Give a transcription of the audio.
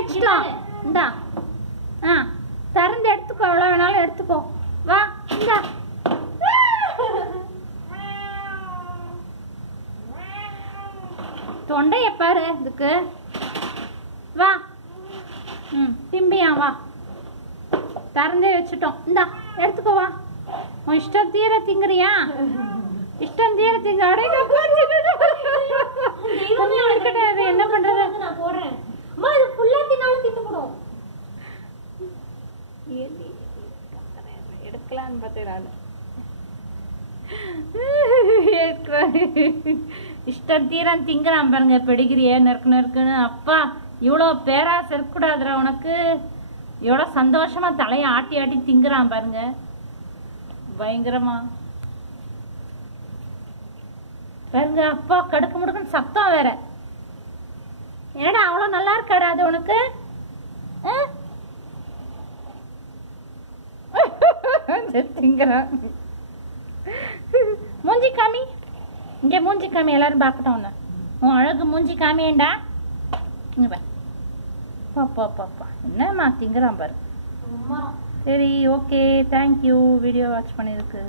வச்சிட்டோம். இந்தா திறந்து எடுத்துக்கோ, எவ்வளோ வேணாலும் எடுத்துக்கோ. வா இந்தா. தொண்டைய பாரு இதுக்கு. வா. திம்பியா வா. திறந்தே வச்சுட்டோம். இந்தா எடுத்துக்கோ வா. உன் இஷ்டம் தீர திங்குறியா? இஷ்டம் தீர திங்க. கிடையாது, என்ன பண்றது? நான் போடுறேன். அம்மா இது ஃபுல்லா தின்னாலும் தின்னுடும். எடுக்கலான்னு பார்த்தேன். இஷ்டம் தீரம் திங்குறான் பாருங்க. பெடிகிரியே நெருக்கு நெருக்குன்னு. அப்பா இவ்வளோ பேராசை இருக்கக்கூடாதுடா உனக்கு. எவ்வளோ சந்தோஷமா தலையை ஆட்டி ஆட்டி திங்குறான் பாருங்க. பயங்கரமா பாருங்க. அப்பா கடுக்கு முடுக்குன்னு சத்தம் வேற. என்னடா அவ்வளோ நல்லா இருக்காடா அது உனக்கு? திங்குறான். மூஞ்சி காமி, இங்கே மூஞ்சி காமி, எல்லாரும் பார்க்கட்டும். உன் அழகு மூஞ்சி காமியேண்டா. இங்க பாப்பா பாப்பா என்னம்மா திங்குறான் பாரு. சரி, ஓகே, தேங்க்யூ வீடியோ வாட்ச் பண்ணியிருக்கு.